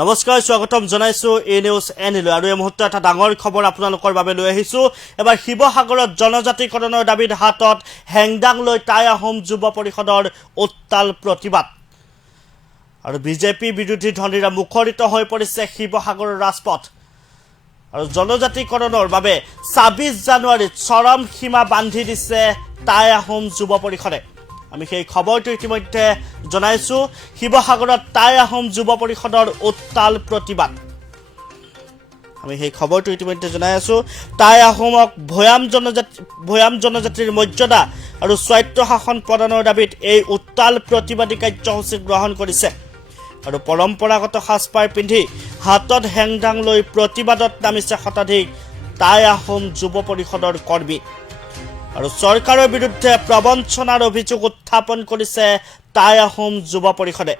নমস্কাৰ স্বাগতম জনাইছো এ নিউজ এনিলো আৰু এই মুহূৰ্তত এটা ডাঙৰ খবৰ আপোনালোকৰ বাবে লৈ আহিছো। এবাৰ শিৱসাগৰত জনজাতিকৰণৰ দাবীত হাতত হেংদাং লৈ টাই আহোম যুৱ পৰিষদৰ উত্তাল প্ৰতিবাদ আৰু বিজেপি বিৰোধী ধ্বনিৰে মুখৰিত হৈ পৰিছে শিৱসাগৰৰ ৰাজপথ আৰু জনজাতিকৰণৰ বাবে ২৬ জানুৱাৰীত চৰম সীমা বান্ধি দিছে টাই আহোম যুৱ পৰিষদে। আমি সেই খবৰটো ইতিমধ্যে জনাইছো। শিৱসাগৰত টাই আহোম যুৱ পৰিষদৰ উত্তাল প্ৰতিবাদ আমি সেই খবৰটো ইতিমধ্যে জনাই আছো। টাই আহোমক ভৈয়াম জনজাতিৰ মৰ্যাদা আৰু স্বায়ত্তশাসন প্ৰদানৰ দাবীত এই উত্তাল প্ৰতিবাদী কাৰ্যসূচী গ্ৰহণ কৰিছে আৰু পৰম্পৰাগত সাজপাৰ পিন্ধি হাতত হেংদাং লৈ প্ৰতিবাদত নামিছে শতাধিক টাই আহোম যুৱ পৰিষদৰ কৰ্মী আৰু চৰকাৰৰ বিৰুদ্ধে প্ৰবঞ্চনাৰ অভিযোগ উত্থাপন কৰিছে টাই আহোম যুৱ পৰিষদে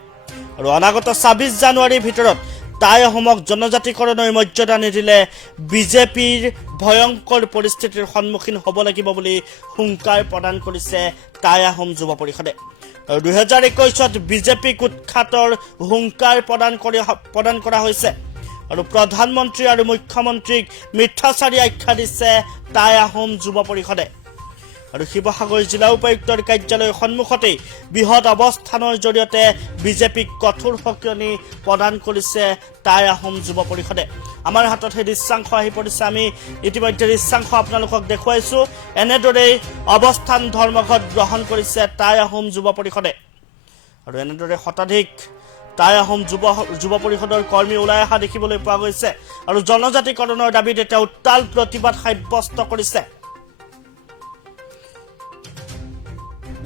আৰু অনাগত ২৬ জানুৱাৰীৰ ভিতৰত টাই আহোমক জনজাতিকৰণৰ মৰ্যাদা নিদিলে বিজেপিৰ ভয়ংকৰ পৰিস্থিতিৰ সন্মুখীন হ'ব লাগিব বুলি হুংকাৰ প্ৰদান কৰিছে টাই আহোম যুৱ পৰিষদে। আৰু ২০২১ত বিজেপিক উৎখাতৰ হুংকাৰ প্ৰদান কৰা হৈছে আৰু প্ৰধানমন্ত্ৰী আৰু মুখ্যমন্ত্ৰীক মিথ্যাচাৰী আখ্যা দিছে টাই আহোম যুৱ পৰিষদে আৰু শিৱসাগৰ জিলা উপায়ুক্তৰ কাৰ্যালয়ৰ সন্মুখতেই বৃহৎ অৱস্থানৰ জৰিয়তে বিজেপিক কঠোৰ সকিয়নি প্ৰদান কৰিছে টাই আহোম যুৱ পৰিষদে। আমাৰ হাতত সেই দৃশ্যাংশ আহি পৰিছে, আমি ইতিমধ্যে দৃশ্যাংশ আপোনালোকক দেখুৱাইছো। এনেদৰেই অৱস্থান ধৰ্মঘট গ্ৰহণ কৰিছে টাই আহোম যুৱ পৰিষদে আৰু এনেদৰে শতাধিক টাই আহোম যুৱ পৰিষদৰ কৰ্মী ওলাই অহা দেখিবলৈ পোৱা গৈছে আৰু জনজাতিকৰণৰ দাবীত এতিয়া উত্তাল প্ৰতিবাদ সাব্যস্ত কৰিছে।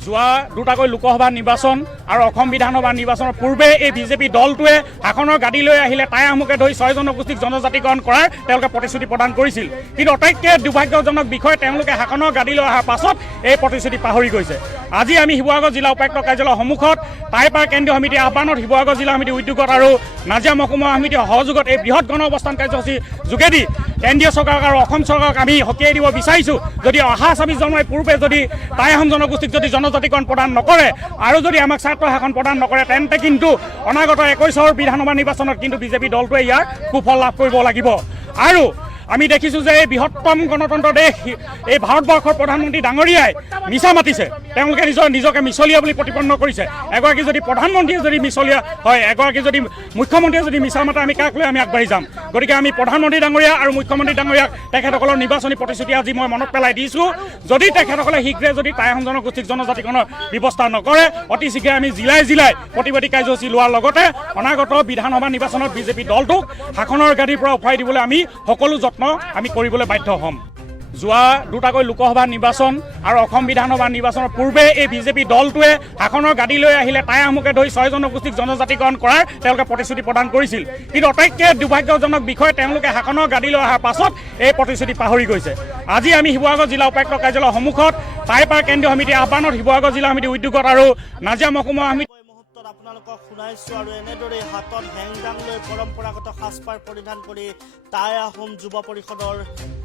যোৱা দুটাকৈ লোকসভা নিৰ্বাচন আৰু অসম বিধানসভা নিৰ্বাচনৰ পূৰ্বে এই বিজেপি দলটোৱে শাসনৰ গাদী লৈ আহিলে টাই আহোমকে ধৰি ৬ জনগোষ্ঠীক জনজাতিকৰণ কৰাৰ তেওঁলোকে প্ৰতিশ্ৰুতি প্ৰদান কৰিছিল। কিন্তু আটাইতকৈ দুৰ্ভাগ্যজনক বিষয়, তেওঁলোকে শাসনৰ গাদী লৈ অহাৰ পাছত এই প্ৰতিশ্ৰুতি পাহৰি গৈছে। আজি আমি শিৱসাগৰ জিলা উপায়ুক্তৰ কাৰ্যালয়ৰ সন্মুখত টাইপাৰ কেন্দ্ৰীয় সমিতিৰ আহ্বানত শিৱসাগৰ জিলা সমিতিৰ উদ্যোগত আৰু নাজিৰা মহকুমা সমিতিৰ সহযোগত এই বৃহৎ গণ অৱস্থান কাৰ্যসূচীৰ যোগেদি কেন্দ্ৰীয় চৰকাৰক আৰু অসম চৰকাৰক আমি সকীয়াই দিব বিচাৰিছোঁ। যদি অহা ২৬ জানুৱাৰীৰ পূৰ্বে যদি টাই আহোম জনগোষ্ঠীক যদি জনজাতিকৰণ প্ৰদান নকৰে আৰু যদি আমাক স্বায়ত্তশাসন প্ৰদান নকৰে, তেন্তে কিন্তু অনাগত ২১ৰ বিধানসভা নিৰ্বাচনত কিন্তু বিজেপি দলটোৱে ইয়াৰ সুফল লাভ কৰিব লাগিব। আৰু আমি দেখিছোঁ যে এই বৃহত্তম গণতন্ত্ৰ দেশ এই ভাৰতবৰ্ষৰ প্ৰধানমন্ত্ৰী ডাঙৰীয়াই মিছা মাতিছে। তেওঁলোকে নিজকে মিছলীয়া বুলি প্ৰতিপন্ন কৰিছে। এগৰাকী যদি প্ৰধানমন্ত্ৰীয়ে যদি মিছলীয়া হয়, এগৰাকী যদি মুখ্যমন্ত্ৰীয়ে যদি মিছা মাতে, আমি কাক লৈ আমি আগবাঢ়ি যাম? গতিকে আমি প্ৰধানমন্ত্ৰী ডাঙৰীয়া আৰু মুখ্যমন্ত্ৰী ডাঙৰীয়াক তেখেতসকলৰ নিৰ্বাচনী প্ৰতিশ্ৰুতি আজি মই মনত পেলাই দিছোঁ। যদি তেখেতসকলে শীঘ্ৰে যদি টাই আহোম জনগোষ্ঠীক জনজাতিকৰণৰ ব্যৱস্থা নকৰে, অতি শীঘ্ৰে আমি জিলাই প্ৰতিবাদী কাৰ্যসূচী লোৱাৰ লগতে অনাগত বিধানসভা নিৰ্বাচনত বিজেপি দলটোক শাসনৰ গাদীৰ পৰা উঠাই দিবলৈ আমি সকলো যত্ন আমি কৰিবলৈ বাধ্য হ'ম। যোৱা দুটাকৈ লোকসভা নিৰ্বাচন আৰু অসম বিধানসভা নিৰ্বাচনৰ পূৰ্বে এই বিজেপি দলটোৱে শাসনৰ গাদী লৈ আহিলে টাই আহোমকে ধৰি ৬ জনগোষ্ঠীক জনজাতিকৰণ কৰাৰ তেওঁলোকে প্ৰতিশ্ৰুতি প্ৰদান কৰিছিল। কিন্তু আটাইতকৈ দুৰ্ভাগ্যজনক বিষয়, তেওঁলোকে শাসনৰ গাদী লৈ অহাৰ পাছত এই প্ৰতিশ্ৰুতি পাহৰি গৈছে। আজি আমি শিৱসাগৰ জিলা উপায়ুক্তৰ কাৰ্যালয়ৰ সন্মুখত টাইপাৰ কেন্দ্ৰীয় সমিতিৰ আহ্বানত শিৱসাগৰ জিলা সমিতিৰ উদ্যোগত আৰু নাজিৰা মহকুমা সমিতি আপোনালোকক শুনাইছো আৰু এনেদৰে হাতত হেংদাং লৈ পৰম্পৰাগত সাজপাৰ পৰিধান কৰি টাই আহোম যুৱ পৰিষদৰ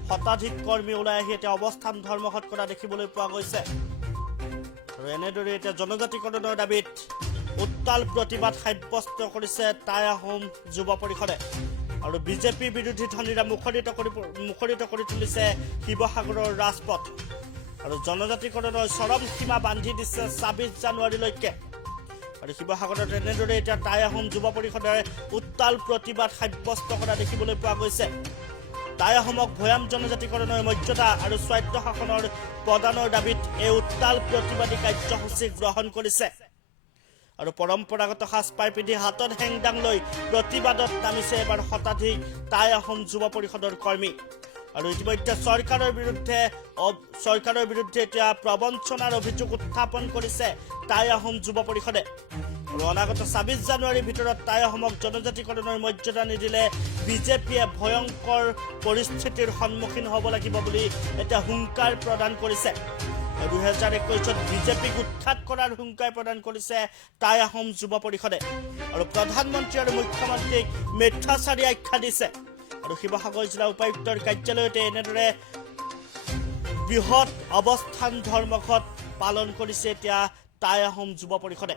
শতাধিক কৰ্মী ওলাই আহি এতিয়া অৱস্থান ধৰ্মঘট কৰা দেখিবলৈ পোৱা গৈছে আৰু এনেদৰে এতিয়া জনজাতিকৰণৰ দাবীত উত্তাল প্ৰতিবাদ সাব্যস্ত কৰিছে টাই আহোম যুৱ পৰিষদে আৰু বিজেপি বিৰোধী ধ্বনিৰে মুখৰিত কৰি তুলিছে শিৱসাগৰৰ ৰাজপথ আৰু জনজাতিকৰণৰ চৰম সীমা বান্ধি দিছে ২৬ জানুৱাৰীলৈকে আৰু শিৱসাগৰত এনেদৰে এতিয়া টাই আহোম যুৱ পৰিষদে উত্তাল প্ৰতিবাদ সাব্যস্ত কৰা দেখিবলৈ পোৱা গৈছে। টাই আহোমক ভৈয়াম জনজাতিকৰণৰ মৰ্যাদা আৰু স্বায়ত্তশাসনৰ প্ৰদানৰ দাবীত এই উত্তাল প্ৰতিবাদী কাৰ্যসূচী গ্ৰহণ কৰিছে আৰু পৰম্পৰাগত সাজপাৰ পিন্ধি হাতত হেংদাং লৈ প্ৰতিবাদত নামিছে এবাৰ শতাধিক টাই আহোম যুৱ পৰিষদৰ কৰ্মী আৰু ইতিমধ্যে চৰকাৰৰ বিৰুদ্ধে এতিয়া প্ৰবঞ্চনাৰ অভিযোগ উত্থাপন কৰিছে টাই আহোম যুৱ পৰিষদে আৰু অনাগত ২৬ জানুৱাৰীৰ ভিতৰত টাই আহোমক জনজাতিকৰণৰ মৰ্যাদা নিদিলে বিজেপিয়ে ভয়ংকৰ পৰিস্থিতিৰ সন্মুখীন হ'ব লাগিব বুলি এতিয়া হুংকাৰ প্ৰদান কৰিছে। ২০২১ত বিজেপিক উৎখাত কৰাৰ হুংকাৰ প্ৰদান কৰিছে টাই আহোম যুৱ পৰিষদে আৰু প্ৰধানমন্ত্ৰী আৰু মুখ্যমন্ত্ৰীক মিথ্যাচাৰী আখ্যা দিছে আৰু শিৱসাগৰ জিলা উপায়ুক্তৰ কাৰ্যালয়তে এনেদৰে বৃহৎ অৱস্থান ধৰ্মঘট পালন কৰিছে এতিয়া টাই আহোম যুৱ পৰিষদে।